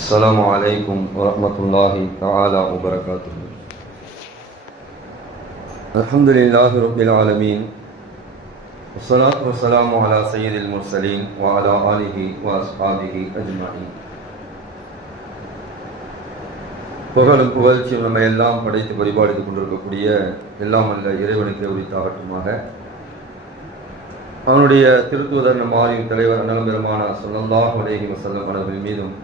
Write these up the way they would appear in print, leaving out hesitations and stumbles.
السلام عليكم ورحمة الله تعالى وبركاته. الحمد لله رب العالمين والصلاة والسلام على سيد المرسلين وعلى آله وأصحابه أجمعين. புகழும் புகழ்ச்சியும் நம்ம எல்லாம் படைத்து பரிபாலித்துக் கொண்டிருக்கக்கூடிய எல்லாம் அல்ல இறைவனுக்கு உரித்தாகட்டுமாக. அவனுடைய திருத்தூதர் நம் ஆரின் தலைவர் அண்ணலம் பெருமான ஸல்லல்லாஹு அலைஹி வஸல்லம் அவர்கள் மீதும்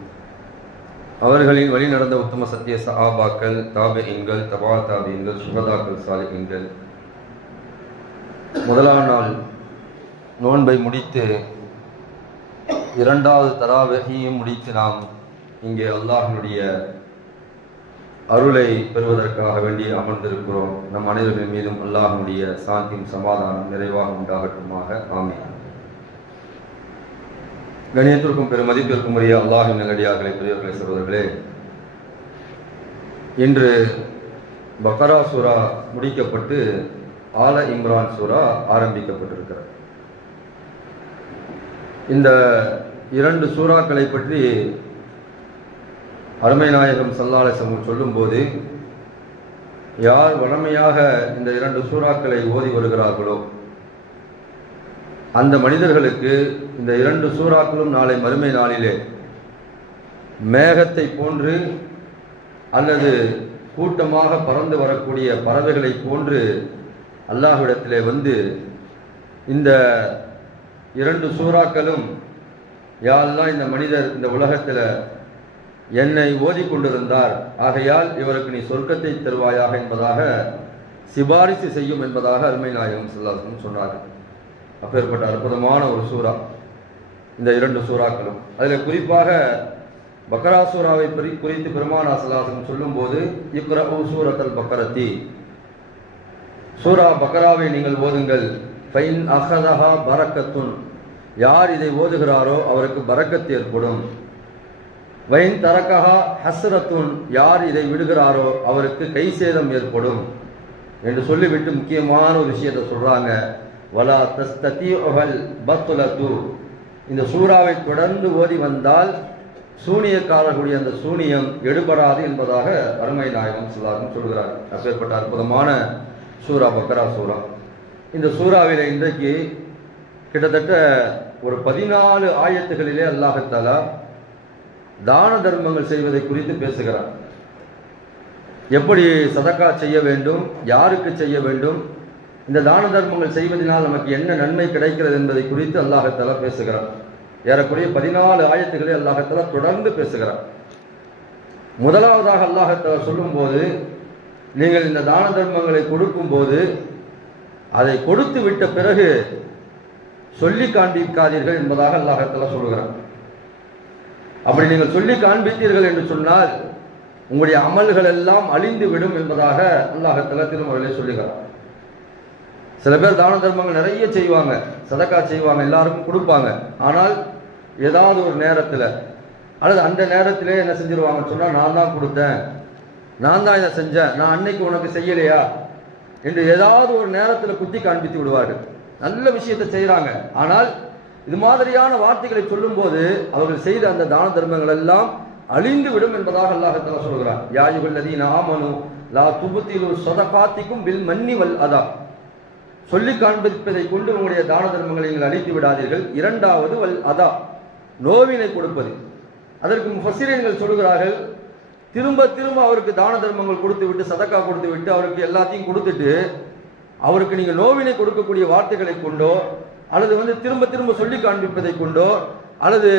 அவர்களின் வழி நடந்த உத்தம சத்திய சஹாபாக்கள், தாபிஈன்கள், தபா தாபிஈன்கள், சுஹதாக்கள், சாலிஹீன்கள், முதலாம் நாள் நோன்பை முடித்து இரண்டாவது தராவீஹையும் முடித்து நாம் இங்கே அல்லாஹ்வினுடைய அருளை பெறுவதற்காக வேண்டி அமர்ந்திருக்கிறோம். நம் அனைவரின் மீதும் அல்லாஹ்வுடைய சாந்தியும் சமாதானம் நிறைவாக உண்டாகட்டுமாக. ஆமீன். கணியத்திற்கும் பெருமதிப்பிற்கும் உரிய அல்லாஹ்வின் நல்லடியார்களே, பெரியவர்களே, சகோதரர்களே, இன்று பக்ரா சூரா முடிக்கப்பட்டு ஆல இம்ரான் சூரா ஆரம்பிக்கப்பட்டிருக்கிறது. இந்த இரண்டு சூறாக்களை பற்றி அருமை நாயகம் ஸல்லல்லாஹு அலைஹி வஸல்லம் சொல்லும்போது, யார் வழமையாக இந்த இரண்டு சூறாக்களை ஓதி வருகிறார்களோ அந்த மனிதர்களுக்கு இந்த இரண்டு சூறாக்களும் நாளை மறுமை நாளிலே மேகத்தை போன்று அல்லது கூட்டமாக பறந்து வரக்கூடிய பறவைகளை போன்று அல்லாஹ்விடத்திலே வந்து இந்த இரண்டு சூறாக்களும், யா அல்லாஹ், இந்த மனிதர் இந்த உலகத்தில் என்னை ஓதிக்கொண்டிருந்தார், ஆகையால் இவருக்கு நீ சொர்க்கத்தை தருவாயாக என்பதாக சிபாரிசு செய்யும் என்பதாக அருமை நாயகம் ஸல்லல்லாஹு அலைஹி வஸல்லம் சொன்னார்கள். அப்பேற்பட்ட அற்புதமான ஒரு சூறா இந்த இரண்டு சூறாக்களும். அதில் குறிப்பாக பக்ரா சூறாவை குறித்து பெருமானா ஸல்லல்லாஹு அலைஹி வஸல்லம் சொல்லும்போது, இக்ரஉ சூரத்தல் பக்ரத்தி, சூரா பக்ராவை நீங்கள் ஓதுங்கள். ஃபைன் அஹதஹா பரக்கத்துன், யார் இதை ஓதுகிறாரோ அவருக்கு பரக்கத்து ஏற்படும். வைன் தரக்கஹா ஹஸ்ரத்துன், யார் இதை விடுகிறாரோ அவருக்கு கை சேதம் ஏற்படும் என்று சொல்லிவிட்டு முக்கியமான ஒரு விஷயத்தை சொல்றாங்க. வலா தஸ்ததிஉல் பத்லது, இந்த சூறாவை தொடர்ந்து ஓதி வந்தால் சூனியக்காரர்களுடைய அந்த சூனியம் எடுபடாது என்பதாக அருமை நாயகம் ஸல்லல்லாஹு அலைஹி வஸல்லம் சொல்கிறார். அப்பேற்பட்ட அற்புதமான சூரா பக்ரா சூரா. இந்த சூறாவிலே இன்றைக்கு கிட்டத்தட்ட ஒரு 14 ஆயத்துகளிலே அல்லாஹ் தஆலா தான தர்மங்கள் செய்வதை குறித்து பேசுகிறார். எப்படி சதக்கா செய்ய வேண்டும், யாருக்கு செய்ய வேண்டும், இந்த தான தர்மங்கள் செய்வதனால் நமக்கு என்ன நன்மை கிடைக்கிறது என்பதை குறித்து அல்லாஹ் தஆலா பேசுகிறார். ஏறக்குறைய 14 ஆயத்துக்களை அல்லாஹ் தஆலா தொடர்ந்து பேசுகிறார். முதலாவதாக அல்லாஹ் தஆலா சொல்லும்போது, நீங்கள் இந்த தான தர்மங்களை கொடுக்கும் போது அதை கொடுத்து விட்ட பிறகு சொல்லி காண்பிக்காதீர்கள் என்பதாக அல்லாஹ் தஆலா சொல்லுகிறார். அப்படி நீங்கள் சொல்லி காண்பித்தீர்கள் என்று சொன்னால் உங்களுடைய அமல்கள் எல்லாம் அழிந்து விடும் என்பதாக அல்லாஹ் தஆலா திருமறையிலே சொல்லுகிறார். சில பேர் தான தர்மங்கள் நிறைய செய்வாங்க, சதக்கா செய்வாங்க, எல்லாருக்கும் கொடுப்பாங்க. ஆனால் ஏதாவது ஒரு நேரத்தில் அல்லது அந்த நேரத்திலே என்ன செஞ்சிருவாங்கன்னு சொன்னால், நான் தான் கொடுத்தேன், நான் தான் இதை செஞ்சேன், நான் அன்னைக்கு உனக்கு செய்யலையா என்று ஏதாவது ஒரு நேரத்தில் குத்தி காண்பித்து விடுவார்கள். நல்ல விஷயத்தை செய்கிறாங்க, ஆனால் இது மாதிரியான வார்த்தைகளை சொல்லும் போது அவர்கள் செய்த அந்த தான தர்மங்கள் எல்லாம் அழிந்து விடும் என்பதாக அல்லாஹ் தஆலா சொல்கிறார். யா அய்யுஹல்லதீன ஆமனு லா துப்திலு ஸதகாத்திக்கும் பில் மன்னி வல் அதா, சொல்லி காண்பிப்பதை கொண்டு உங்களுடைய தான தர்மங்களை நீங்கள் அழித்து விடாதீர்கள். இரண்டாவது வல் அதா, நோவினை கொடுப்பது. அதற்கு முஃபஸ்ஸிரீன்கள் சொல்கிறார்கள், திரும்ப திரும்ப அவருக்கு தான தர்மங்கள் கொடுத்து விட்டு, சதக்கா கொடுத்து விட்டு, அவருக்கு எல்லாத்தையும் கொடுத்துட்டு அவருக்கு நீங்கள் நோவினை கொடுக்கக்கூடிய வார்த்தைகளை கொண்டோ அல்லது திரும்ப திரும்ப சொல்லி காண்பிப்பதை கொண்டோ அல்லது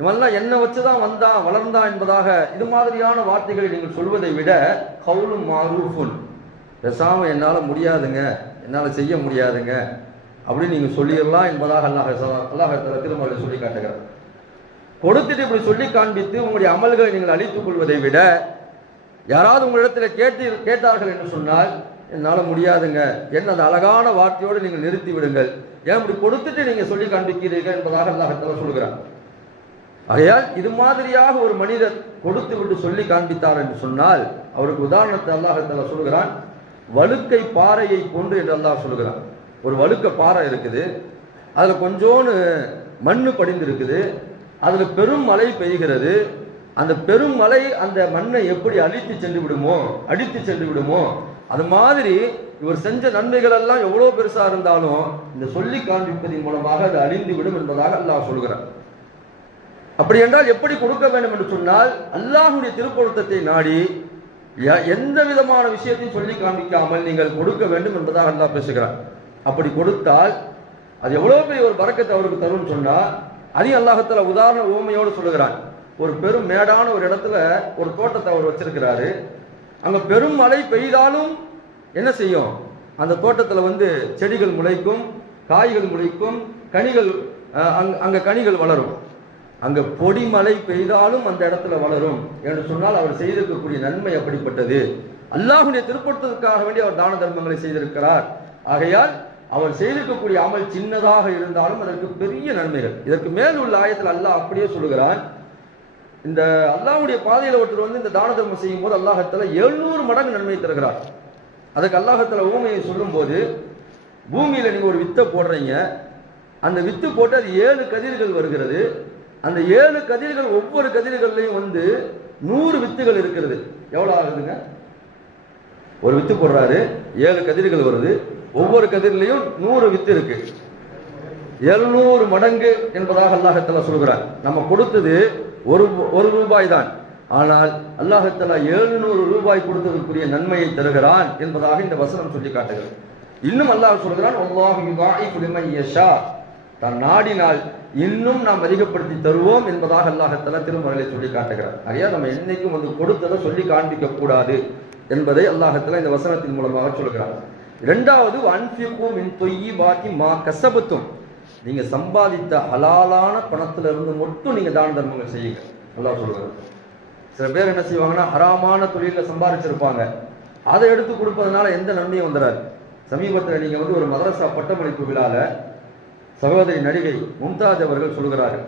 இவெல்லாம் என்ன வச்சுதான் வந்தான் வளர்ந்தான் என்பதாக இது மாதிரியான வார்த்தைகளை நீங்கள் சொல்வதை விட கவுலும் மாரூஃபுன், பேசாம என்னால முடியாதுங்க, என்னால செய்ய முடியாதுங்க அப்படின்னு நீங்க சொல்லிடலாம் என்பதாக அல்லாஹ் திருமறையில் சொல்லி காட்டுகிறார். கொடுத்துட்டு இப்படி சொல்லி காண்பித்து உங்களுடைய அமல்களை நீங்கள் அழித்துக் கொள்வதை விட, யாராவது உங்களிடத்தில் கேட்டார்கள் என்று சொன்னால், என்னால முடியாதுங்க என்ன அந்த அழகான வார்த்தையோடு நீங்கள் நிறுத்தி விடுங்கள், ஏன் இப்படி கொடுத்துட்டு நீங்க சொல்லி காண்பிக்கிறீர்கள் என்பதாக அல்லாஹ் தஆலா சொல்கிறார். ஆகையால் இது மாதிரியாக ஒரு மனிதர் கொடுத்து விட்டு சொல்லி காண்பித்தார் என்று சொன்னால் அவருக்கு உதாரணத்தை அல்லாஹ் தஆலா சொல்கிறான், வழுக்கை பாறையை போன்று என்று அல்லாஹ் சொல்கிறான். ஒரு வழுக்க பாறை இருக்குது, அதுல கொஞ்சோன்னு மண்ணு படிந்து இருக்குது, அதுல பெரும் மழை பெய்கிறது, அந்த பெரும் மலை அந்த மண்ணை எப்படி அடித்து சென்று விடுமோ அது மாதிரி இவர் செஞ்ச நன்மைகள் எல்லாம் எவ்வளவு பெருசா இருந்தாலும் இந்த சொல்லி காண்பிப்பதன் மூலமாக அது அழிந்து விடும் என்பதாக அல்லாஹ் சொல்கிறார். அப்படி என்றால் எப்படி கொடுக்க வேண்டும் என்று சொன்னால், அல்லாஹ்வுடைய திருப்பொருத்தத்தை நாடி எந்த விதமான விஷயத்தையும் சொல்லி காண்பிக்காமல் நீங்கள் கொடுக்க வேண்டும் என்பதாக அல்லாஹ் பேசுகிறார். அப்படி கொடுத்தால் அது எவ்வளவு பெரிய ஒரு பரக்கத்தை அவருக்கு தரும் சொன்னா, அதையும் அல்லாஹ்தாலா உதாரண உவமையோடு சொல்லுகிறான். ஒரு பெரும் மேடான ஒரு இடத்துல ஒரு தோட்டத்தை அவர் வச்சிருக்கிறாரு. அங்க பெரும் மழை பெய்தாலும் என்ன செய்யும், அந்த தோட்டத்துல செடிகள் முளைக்கும், காய்கள் முளைக்கும், கனிகள் அங்க கனிகள் வளரும். அங்க பொடி மழை பெய்தாலும் அந்த இடத்துல வளரும் என்று சொன்னால் அவர் செய்திருக்கக்கூடிய நன்மை அப்படிப்பட்டது. அல்லாஹ்வுடைய திருப்பொருத்தத்துக்காக வேண்டி அவர் தான தர்மங்களை செய்திருக்கிறார். ஆகையால் அவர் செய்திருக்கக்கூடிய அமல் சின்னதாக இருந்தாலும் அதற்கு பெரிய நன்மைகள். இதற்கு மேல் உள்ள ஆயத்தில் அல்லாஹ் அப்படியே சொல்லுகிறான், இந்த அல்லாஹ்வுடைய பாதையில ஒருத்தர் இந்த தான தர்மம் செய்யும் போது அல்லாஹ்தாலா 700 மடங்கு நன்மை தருகிறார். அதுக்கு அல்லாஹ்தாலா ஊமையை சொல்லும் போது, பூமியில நீங்க ஒரு வித்தை போடுறீங்க, அந்த வித்து போட்டு அது 7 கதிர்கள் வருகிறது. அந்த 7 கதிர்கள் ஒவ்வொரு கதிர்களையும் 100 வித்துகள் இருக்கிறது. எவ்வளவு ஆகுதுங்க? ஒரு வித்து போடுறாரு, 7 கதிர்கள் வருது, ஒவ்வொரு கதிரிலையும் 100 வித்து இருக்கு. 700 மடங்கு என்பதாக அல்லாஹ்தாலா சொல்கிறார். நம்ம கொடுத்தது ஒரு ரூபாய் தான், ஆனால் அல்லாஹ்தாலா 700 ரூபாய் கொடுத்ததற்குரிய நன்மையை தருகிறான் என்பதாக இந்த வசனம் சொல்லி காட்டுகிறது. இன்னும் அல்லாஹ் சொல்கிறான், அல்லாஹு யுதாஇஃபு லிமன் யஷா, தான் நாடினால் இன்னும் நாம் அதிகப்படுத்தி தருவோம் என்பதாக அல்லாஹ்தாலா திருமறையிலே சொல்லி காட்டுகிறார். ஆகையா நம்ம என்னைக்கும் கொடுத்ததை சொல்லி காண்பிக்க கூடாது என்பதை அல்லாஹ்தாலா இந்த வசனத்தின் மூலமாக சொல்கிறார். இரண்டாவது, அன்ஃபிகு மின் தொய்யிபாத்தி மா கஸபத்தும், நீங்க சம்பாதித்த ஹலாலான பணத்திலிருந்து மட்டும் நீங்க தான தர்மங்கள் செய்யுங்க அல்லாஹ் சொல்றாரு. சில பேர் என்ன செய்வாங்கன்னா, ஹராமான தொழில சம்பாதிச்சிருப்பாங்க, அதை எடுத்து கொடுப்பதனால எந்த நன்மையும் வந்துடாது. சமீபத்தில் நீங்க ஒரு மதரசா பட்டமளிப்பு விழால சகோதரி நடிகை மும்தாஜ் அவர்கள் சொல்கிறார்கள்,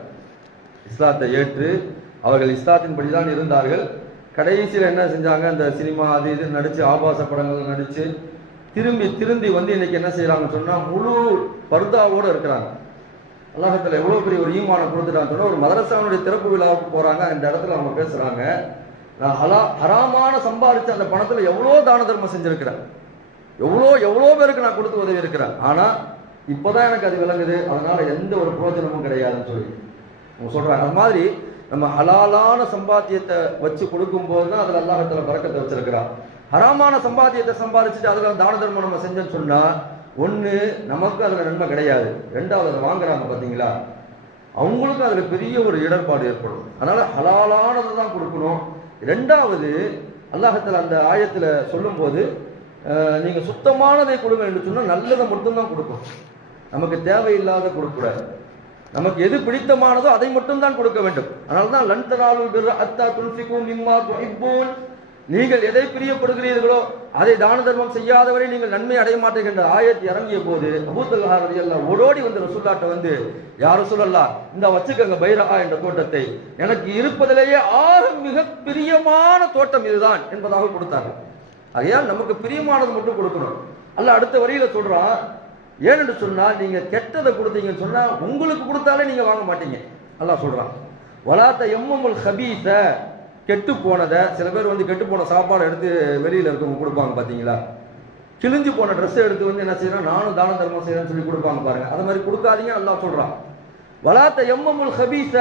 இஸ்லாத்தை ஏற்று அவர்கள் இஸ்லாத்தின் படிதான் இருந்தார்கள். கடைசியில் என்ன செஞ்சாங்க, அந்த சினிமா அது இது நடிச்சு, ஆபாச படங்கள் நடிச்சு திருந்தி இன்னைக்கு என்ன செய்யறாங்கன்னு சொன்னா, முழு பர்தாவோடு இருக்கிறாங்க. அல்லாஹ்தாலா எவ்வளவு பெரிய ஒரு ஈமானம் கொடுத்துட்டான்னு சொன்னா, ஒரு மதரசாவுடைய திறப்பு விழாவுக்கு போறாங்க. அந்த இடத்துல அவங்க பேசுறாங்க, நான் ஹராமான சம்பாதிச்ச அந்த பணத்துல எவ்வளோ தான தர்மம் செஞ்சிருக்கிறேன், எவ்வளோ பேருக்கு நான் கொடுத்து உதவி இருக்கிறேன், ஆனா இப்பதான் எனக்கு அது விளங்குது, அதனால எந்த ஒரு பிரயோஜனமும் கிடையாதுன்னு சொல்லி அவங்க சொல்றாங்க. அது மாதிரி நம்ம ஹலாலான சம்பாத்தியத்தை வச்சு கொடுக்கும் போதுதான் அதுல அல்லாஹ்தாலா பரக்கத்தை வச்சிருக்கிறான். ஹராமான சம்பாத்தியத்தை சம்பாதிச்சுட்டு அதுல தான தர்மம் நம்ம செஞ்சோன்னு சொன்னா, ஒண்ணு நமக்கு அதுல நன்மை கிடையாது, ரெண்டாவது அதை வாங்குறாங்க பாத்தீங்களா, அவங்களுக்கும் அதுல பெரிய ஒரு இடர்பாடு ஏற்படும். அதனால ஹலாலானதை தான் கொடுக்கணும். ரெண்டாவது, அல்லாஹ்தாலா அந்த ஆயத்துல சொல்லும் போது, நீங்க சுத்தமானதை கொடுங்க என்று சொன்னா நல்லதை மட்டும்தான் கொடுக்கணும், நமக்கு தேவையில்லாத கொடுக்கக்கூடாது. நமக்கு எது பிடித்தமானதோ அதை மட்டும் தான் கொடுக்க வேண்டும். அதனால்தான் லன் தனாலுல் பிர்ர ஹத்தா துன்ஃபிகு மிம்மா துஹிப்பூன், நீங்கள் எதை பிரியப்படுகிறீர்களோ அதை தான தர்மம் செய்யாதவரை நீங்கள் நன்மை அடைய மாட்டீர்கள் என்ற ஆயத்து இறங்கிய போது அபூ தல்ஹா ரலியல்லாஹு ஓடோடி ரசூலுல்லாஹ்ட்ட யா ரசூலல்லாஹ், இந்த வச்சுக்கங்க பைரஹா என்ற தோட்டத்தை, எனக்கு இருப்பதிலேயே ஆக மிக பிரியமான தோட்டம் இதுதான் என்பதாக கொடுத்தார்கள். ஆகையால் நமக்கு பிரியமானது மட்டும் கொடுக்கணும். அல்லாஹ் அடுத்த வரியில சொல்றான், ஏனென்று சொன்னால் நீங்க கெட்டதை கொடுத்தீங்கன்னு சொன்னா உங்களுக்கு கொடுத்தாலே நீங்க வாங்க மாட்டீங்க. அல்லாஹ் சொல்றான், வலாத்த எம்முல் ஹபீஸ, கெட்டு போனதை, சில பேர் கெட்டு போன சாப்பாடு எடுத்து வெளியில இருக்கவங்க கொடுப்பாங்க பாத்தீங்களா, கிழிஞ்சு போன ட்ரெஸ் எடுத்து என்ன செய்யறோம், நானும் தான தர்மம் செய்யறேன்னு சொல்லி கொடுப்பாங்க பாருங்க, அது மாதிரி கொடுக்காதீங்க அல்லாஹ் சொல்றான். வலாத்த எம்முல் ஹபீஸ,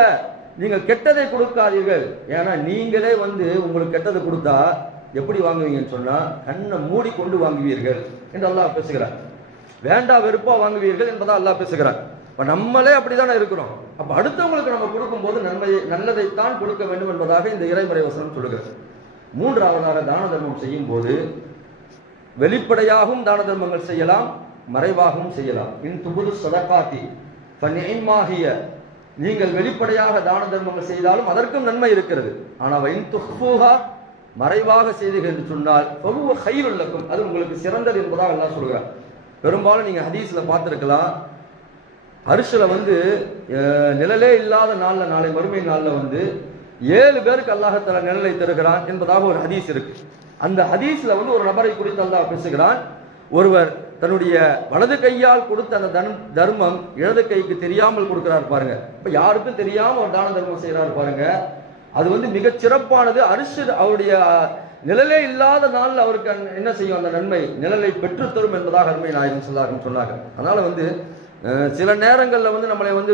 நீங்கள் கெட்டதை கொடுக்காதீர்கள். ஏன்னா நீங்களே உங்களுக்கு கெட்டதை கொடுத்தா எப்படி வாங்குவீங்கன்னு சொன்னா கண்ணை மூடி கொண்டு வாங்குவீர்கள் என்று அல்லாஹ் பேசுகிறார். வேண்டா வெறுப்பா வாங்குவீர்கள் என்பதா அல்லாஹ் பேசுகிறார். இப்ப நம்மளே அப்படித்தானே இருக்கிறோம். அப்ப அடுத்தவங்களுக்கு நம்ம கொடுக்கும் போது நல்லதைத்தான் கொடுக்க வேண்டும் என்பதாக இந்த இறைமறை வசனம் சொல்லுகிறது. மூன்றாவதாக தான தர்மம் செய்யும் போது வெளிப்படையாகவும் தான தர்மங்கள் செய்யலாம், மறைவாகவும் செய்யலாம். இன் துபுது ஸதகாத்தி ஃபநிஅமாஹிய, நீங்கள் வெளிப்படையாக தான தர்மங்கள் செய்தாலும் அதற்கும் நன்மை இருக்கிறது. ஆனால் இன் துஃபூஹா, மறைவாக செய்தீர்கள் என்று சொன்னால் ஃபஹுவ கைருல் லக்கும், அது உங்களுக்கு சிறந்தது என்பதாக அல்லாஹ் சொல்கிறார். பெரும்பாலும் நீங்க ஹதீஸ்ல பார்த்திருக்கலாம், அரிசில நிழலே இல்லாத நாள்ல, நாளை மறுமை நாள்ல 7 பேருக்கு அல்லாஹ்தாலா நிழலை தருகிறான் என்பதாக ஒரு ஹதீஸ் இருக்கு. அந்த ஹதீஸ்ல ஒரு நபரை குறித்து அல்லாஹ் பேசுகிறான். ஒருவர் தன்னுடைய வலது கையால் கொடுத்த அந்த தர்மம் இடது கைக்கு தெரியாமல் கொடுக்கிறார் பாருங்க. இப்ப யாருக்கும் தெரியாம ஒரு தான தர்மம் செய்யறாரு பாருங்க. அது வந்து மிகச் சிறப்பானது. அரிசி அவருடைய நிழலே இல்லாத நாள் அவருக்கு என்ன செய்யும், அந்த நன்மை நிழலை பெற்றுத்தரும் என்பதாக அருமை நாயகம் சொன்னாங்க. அதனால வந்து சில நேரங்களில் வந்து நம்மளை வந்து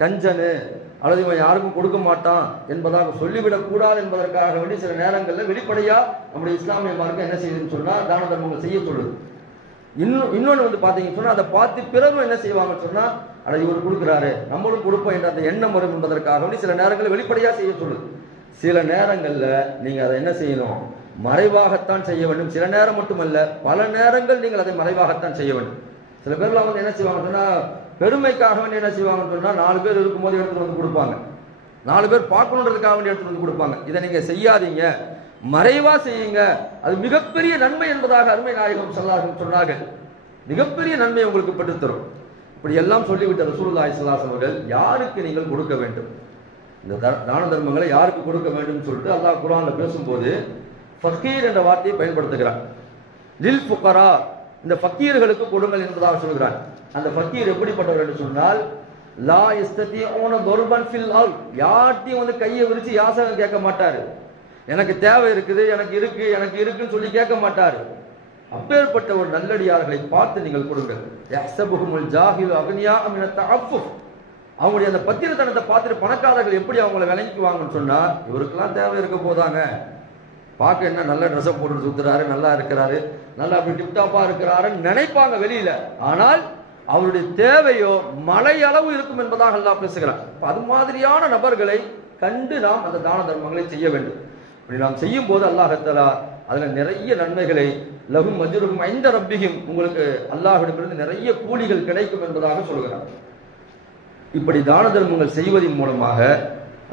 கஞ்சனு அல்லது இவன் யாருக்கும் கொடுக்க மாட்டான் என்பதாக சொல்லிவிடக்கூடாது என்பதற்காக வேண்டி சில நேரங்களில் வெளிப்படையா நம்முடைய இஸ்லாமிய மார்க்கம் என்ன செய்யுதுன்னு சொன்னா தான தர்மங்கள் செய்ய சொல்லுது. இன்னொன்று வந்து பார்த்தீங்கன்னு சொன்னா அதை பார்த்து பிறரும் என்ன செய்வாங்கன்னு சொன்னா அதை இவர் கொடுக்குறாரு நம்மளும் கொடுப்போம் என்ற அந்த எண்ணம் வரும் என்பதற்காக வேண்டி சில நேரங்களில் வெளிப்படையா செய்ய சொல்லுது. சில நேரங்களில் நீங்க அதை என்ன செய்யணும், மறைவாகத்தான் செய்ய வேண்டும். சில நேரம் மட்டுமல்ல, பல நேரங்கள் நீங்கள் அதை மறைவாகத்தான் செய்ய வேண்டும். சில பேர்லாம் வந்து என்ன செய்வாங்க சொன்னா பெருமைக்காக வேண்டி என்ன செய்வாங்கன்னு சொன்னா 4 பேர் இருக்கும்போது எடுத்துட்டு வந்து கொடுப்பாங்க, 4 பேர் பார்க்கணுன்றதுக்காக வேண்டி எடுத்துட்டு வந்து கொடுப்பாங்க. இதை நீங்க செய்யாதீங்க, மறைவா செய்யுங்க, அது மிகப்பெரிய நன்மை என்பதாக அருமை நாயகம் ஸல்லல்லாஹு சொன்னார்கள். மிகப்பெரிய நன்மை உங்களுக்கு பெற்றுத்தரும். இப்படி எல்லாம் சொல்லிவிட்ட ரசூலுல்லாஹி ஸல்லல்லாஹு அலைஹி வஸல்லம் யாருக்கு நீங்கள் கொடுக்க வேண்டும், இந்த தான தர்மங்களை யாருக்கு கொடுக்க வேண்டும் சொல்லிட்டு அல்லாஹ் குர்ஆன்ல பேசும்போது ஃபக்கீர் என்ற வார்த்தையை பயன்படுத்துகிறார். லில் ஃபுகரா, இந்த ஃபக்கீர்களுக்கு கொடுங்கள் என்பதாக சொல்கிறார். அந்த ஃபக்கீர் எப்படிப்பட்டவர் என்று சொன்னால் லா யஸ்ததிஊன துர்பன் ஃபில் அர்த், யார்ட்டையும் வந்து கையை விரிச்சு யாசகம் கேட்க மாட்டாரு. எனக்கு தேவை இருக்குது, எனக்கு இருக்குன்னு சொல்லி கேட்க மாட்டாரு. அப்பேற்பட்ட ஒரு நல்லடியார்களை பார்த்து நீங்கள் கொடுங்கள். யஹ்ஸபுஹுமுல் ஜாஹிலு அக்னியா மின தஅஃஃபுஃப், அவங்களுடைய அந்த பத்திரத்தனத்தை பார்த்துட்டு பணக்காரர்கள் எப்படி அவங்கள விளங்கிக்குவாங்கன்னு சொன்னா இவருக்கெல்லாம் தேவை இருக்க போதாங்க, பார்க்க என்ன நல்ல ட்ரெஸ்ஸை போட்டு சுத்துறாரு, நல்லா இருக்கிறாரு, நல்லா அப்படி டிப்டாப்பா இருக்கிறாருன்னு நினைப்பாங்க வெளியில. ஆனால் அவருடைய தேவையோ மலை அளவு இருக்கும் என்பதாக அல்லாஹ் பேசுகிறார். அது மாதிரியான நபர்களை கண்டு நாம் அந்த தான தர்மங்களை செய்ய வேண்டும். இப்படி நாம் செய்யும் போது அல்லாஹ் தஆலா அதுல நிறைய நன்மைகளை லஹும் அஜ்ருஹும் இன்த ரப்பிஹிம், உங்களுக்கு அல்லாஹ்விடமிருந்து நிறைய கூலிகள் கிடைக்கும் என்பதாக சொல்கிறார். இப்படி தான தர்மங்கள் செய்வதன் மூலமாக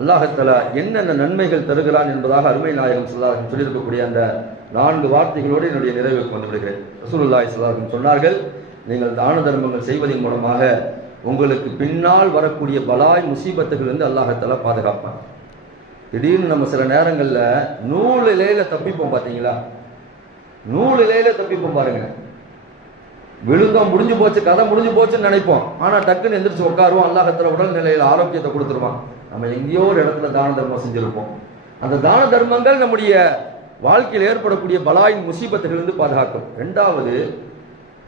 அல்லாஹ் தஆலா என்னென்ன நன்மைகள் தருகிறான் என்பதாக அருமை நாயகம் ஸல்லல்லாஹு அலைஹி வஸல்லம் சொல்லியிருக்கக்கூடிய அந்த 4 வார்த்தைகளோடு என்னுடைய நிறைவுக்கு வந்து விடுகிறேன். ரசூலுல்லாஹி ஸல்லல்லாஹு அலைஹி வஸல்லம் சொன்னார்கள், நீங்கள் தான தர்மங்கள் செய்வதன் மூலமாக உங்களுக்கு பின்னால் வரக்கூடிய பலாய் முசீபத்துகள் வந்து அல்லாஹ் தஆலா பாதுகாப்பான். திடீர்னு நம்ம சில நேரங்களில் நூல் இலையில தப்பிப்போம், பார்த்தீங்களா? நூல் இலையில தப்பிப்போம் பாருங்க. விழுந்தோம், முடிஞ்சு போச்சு, கதை முடிஞ்சு போச்சுன்னு நினைப்போம். ஆனால் டக்குன்னு எந்திரிச்சு உட்காருவோம், அல்லாஹ் தஆலா உடல் நிலையில் ஆரோக்கியத்தை கொடுத்துருவான். நம்ம எங்கேயோ ஒரு இடத்துல தான தர்மம் செஞ்சிருப்போம். அந்த தான தர்மங்கள் நம்முடைய வாழ்க்கையில் ஏற்படக்கூடிய பலாயின் முசீபத்துகள் இருந்து பாதுகாக்கும். 2வது,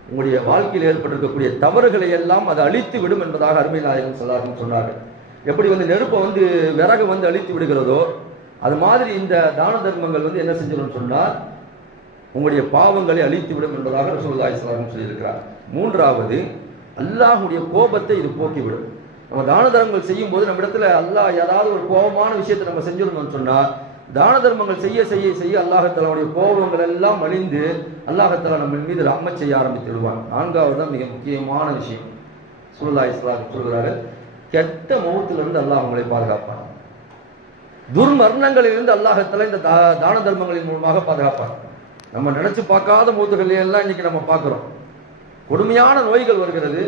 உங்களுடைய வாழ்க்கையில் ஏற்பட்டிருக்கக்கூடிய தவறுகளை எல்லாம் அதை அழித்து விடும் என்பதாக அருமை நாயகம் ஸல்லல்லாஹு அலைஹி வஸல்லம் சொன்னார்கள். எப்படி வந்து நெருப்பை வந்து விறகு வந்து அழித்து விடுகிறதோ அது மாதிரி இந்த தான தர்மங்கள் வந்து என்ன செஞ்சிடும் சொன்னால் உங்களுடைய பாவங்களை அழித்து விடும் என்பதாக ரசூலுல்லாஹி ஸல்லல்லாஹு அலைஹி வஸல்லம் சொல்லியிருக்கிறார். 3வது, அல்லாஹ்வுடைய கோபத்தை இது போக்கிவிடும். நம்ம தான தர்மங்கள் செய்யும் போது நம்ம இடத்துல அல்லாஹ் ஏதாவது ஒரு கோபமான விஷயத்தை நம்ம செஞ்சிருந்தோம்னு சொன்னா தான தர்மங்கள் செய்ய செய்ய செய்ய அல்லாஹ் தஆலாவுடைய கோபங்கள் எல்லாம் அழிந்து அல்லாஹ் தஆலா நம்ம மீது ரஹ்மத் செய்ய ஆரம்பித்து விடுவான். 4வது தான் மிக முக்கியமான விஷயம். ரசூலுல்லாஹி ஸல்லல்லாஹு அலைஹி வஸல்லம் சொல்கிறார்கள், கெட்ட மௌத்திலிருந்து அல்லாஹ் உங்களை பாதுகாப்பான். துர்மரணங்களிலிருந்து அல்லாஹ் தஆலா இந்த தான தர்மங்களின் மூலமாக பாதுகாப்பான். நம்ம நினைச்சு பார்க்காத மௌத்துகளை எல்லாம் இன்னைக்கு நம்ம பார்க்கிறோம். கொடுமையான நோய்கள் வருகிறது,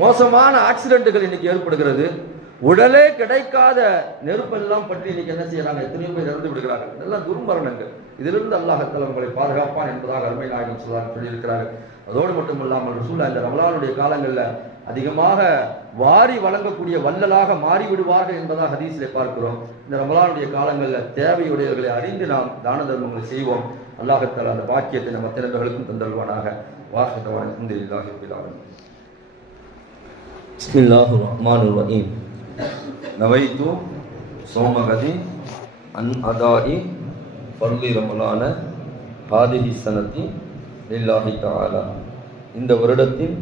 மோசமான ஆக்சிடென்ட்டுகள் இன்னைக்கு ஏற்படுகிறது, உடலே கிடைக்காத நெருப்பெல்லாம் பற்றி இன்னைக்கு என்ன செய்யறாங்க, எத்தனையோ பேர் இறந்து விடுகிறார்கள். இதெல்லாம் துர்மரணங்கள். இதிலிருந்து அல்லாஹ் தஆலா உங்களை பாதுகாப்பான் என்பதாக அருமை நாயகம் ஸல்லல்லாஹு அலைஹி வஸல்லம் சொல்லியிருக்கிறார்கள். அதோடு மட்டும் இல்லாமல் ரசூலுல்லாஹ் இந்த ரமலானுடைய காலங்களில் அதிகமாக வாரி வழங்கக்கூடிய வள்ளலாக மாறிவிடுவார்கள் என்பதாக ஹதீஸிலே பார்க்கிறோம். இந்த ரமலானுடைய காலங்களில் தேவையுடையவர்களை அறிந்து நாம் தான தர்மங்களை செய்வோம். அல்லாஹ் தஆலா அந்த பாக்கியத்தை நம்ம திறந்தவர்களுக்கும் தந்தல்வானாக. வாஹிதவான அல்ஹம்துலில்லாஹி ரப்பில் ஆலமீன். பிஸ்மில்லாஹிர் ரஹ்மானிர் ரஹீம். நவைத்து சௌமகதி அன் அதாஇ ஃபர்லி ரமலான ஹாதிஹி ஸனதி லில்லாஹி தஆலா. இந்த வருடத்தின்